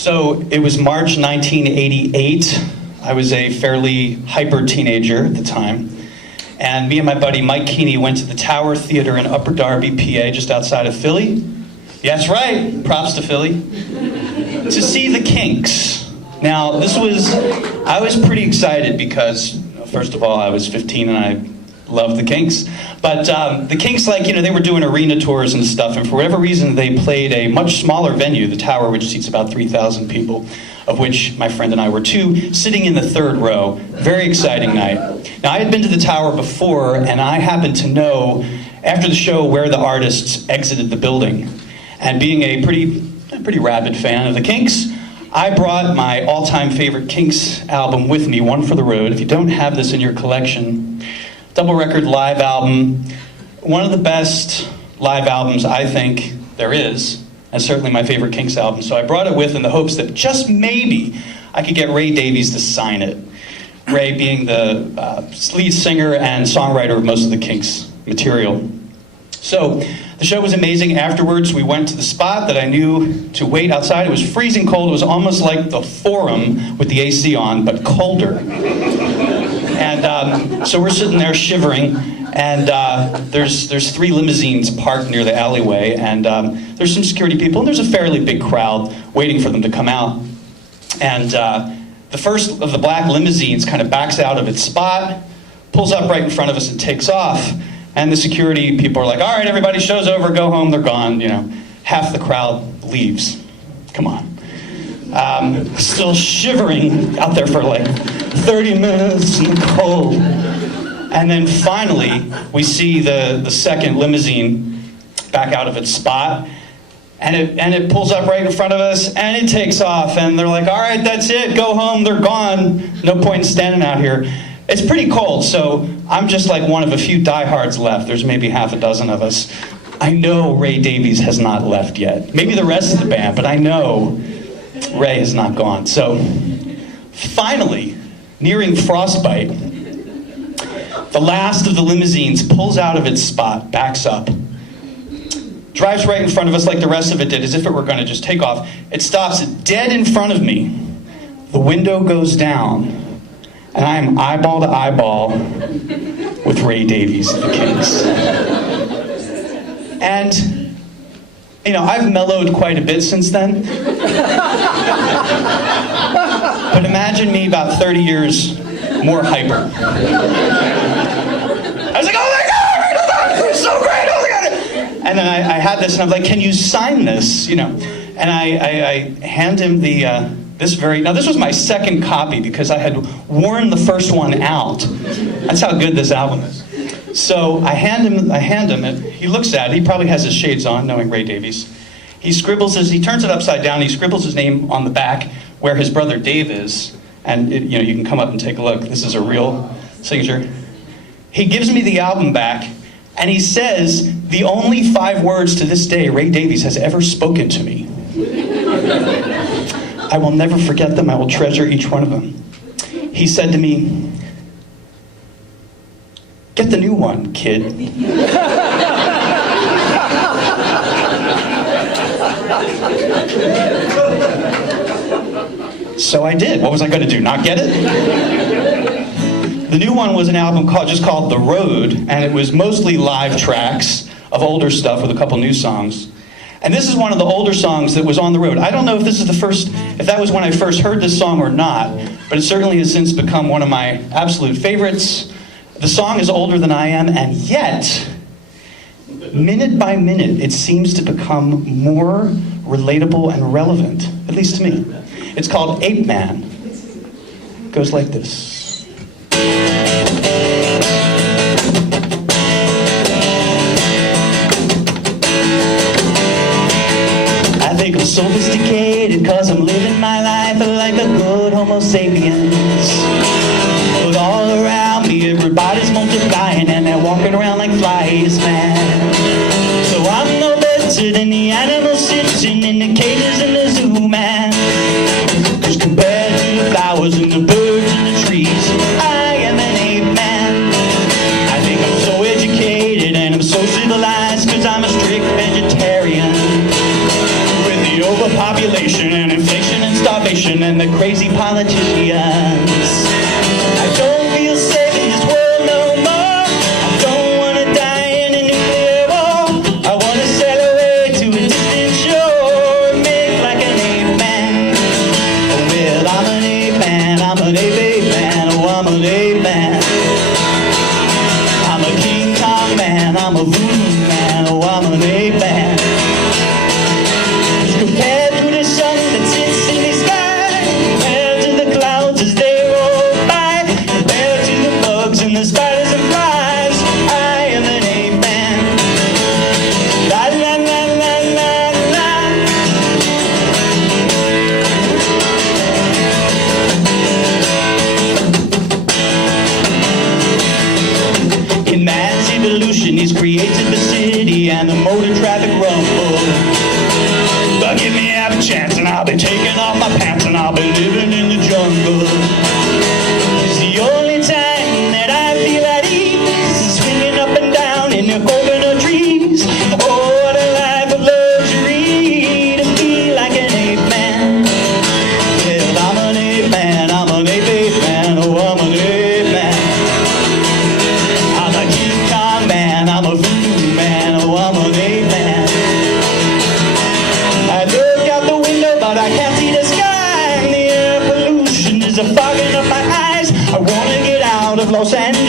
So it was March 1988. I was a fairly hyper teenager at the time. And me and my buddy Mike Keeney went to the Tower Theater in Upper Darby, PA, just outside of Philly. Yes, right, props to Philly. To see the Kinks. Now, I was pretty excited because, first of all, I was 15 and I loved the Kinks. But the Kinks, they were doing arena tours and stuff, and for whatever reason, they played a much smaller venue, the Tower, which seats about 3,000 people, of which my friend and I were two, sitting in the third row. Very exciting night. Now, I had been to the Tower before, and I happened to know, after the show, where the artists exited the building. And being a pretty rabid fan of the Kinks, I brought my all-time favorite Kinks album with me, One for the Road. If you don't have this in your collection, double record live album, one of the best live albums I think there is, and certainly my favorite Kinks album. So I brought it with in the hopes that just maybe I could get Ray Davies to sign it. Ray being the lead singer and songwriter of most of the Kinks material. So the show was amazing. Afterwards, we went to the spot that I knew to wait outside. It was freezing cold. It was almost like the Forum with the AC on, but colder. And so we're sitting there shivering, and there's 3 limousines parked near the alleyway, and there's some security people, and there's a fairly big crowd waiting for them to come out. And the first of the black limousines kind of backs out of its spot, pulls up right in front of us and takes off. And the security people are like, all right, everybody, show's over, go home, they're gone. Half the crowd leaves. Come on. Still shivering out there for 30 minutes in the cold. And then finally, we see the second limousine back out of its spot, and it pulls up right in front of us, and it takes off, and they're like, all right, that's it, go home, they're gone. No point in standing out here. It's pretty cold, so I'm just like one of a few diehards left. There's maybe half a dozen of us. I know Ray Davies has not left yet. Maybe the rest of the band, but I know Ray has not gone. So finally, nearing frostbite, the last of the limousines pulls out of its spot, backs up, drives right in front of us like the rest of it did, as if it were going to just take off. It stops dead in front of me. The window goes down, and I am eyeball to eyeball with Ray Davies of the Kinks. And, I've mellowed quite a bit since then. But imagine me about 30 years more hyper. I was like, oh my God, it's so great, oh my God. And then I had this, and I'm like, can you sign this? And I hand him now this was my second copy because I had worn the first one out. That's how good this album is. So I hand him it. He looks at it. He probably has his shades on, knowing Ray Davies. He turns it upside down. He scribbles his name on the back where his brother Dave is. And you can come up and take a look. This is a real signature. He gives me the album back, and he says the only 5 words to this day Ray Davies has ever spoken to me. I will never forget them. I will treasure each one of them. He said to me, "Get the new one, kid." So I did. What was I going to do, not get it? The new one was an album just called The Road, and it was mostly live tracks of older stuff with a couple new songs. And this is one of the older songs that was on the road. I don't know if if that was when I first heard this song or not, but it certainly has since become one of my absolute favorites. The song is older than I am, and yet, minute by minute, it seems to become more relatable and relevant, at least to me. It's called Apeman. It goes like this. I think I'm sophisticated cause I'm living my life like a good homo sapiens. But all around me everybody's multiplying and they're walking around like flies, man. So I'm no better than the animals sitting in the cages in the zoo, man. Cause compared to the flowers and the birds and the trees, I am an ape man. I think I'm so educated and I'm so civilized cause I'm a strict vegetarian. With the overpopulation and inflation and and the crazy politicians. I don't feel safe in this world no more. I don't want to die in a nuclear war. I want to sail away to a distant shore, make like an ape man. Well, I'm an ape man, I'm an ape man, oh, I'm an ape man. I'm a King Kong man, I'm a voodoo man, oh, I'm an ape man. Compared to the sun that sits in the sky, compared to the clouds as they roll by, compared to the bugs and the spiders and flies, I am an ape man. La la la la la la. In man's evolution, he's created the city and the motor traffic rumble. But give me half a chance and I'll be taking off my pants and I'll be living in the jungle. It's the only time that I feel at ease, swinging up and down in the coconut trees. Oh, what a life of luxury to feel like an ape man. Well, I'm an ape man, I'm an ape man, oh, I'm an ape man. I'm a King Kong man, I'm a voodoo man, oh, I'm an ape man. I look out the window, but I can't see the sky. And the air pollution is fogging up my eyes. I wanna get out of Los Angeles.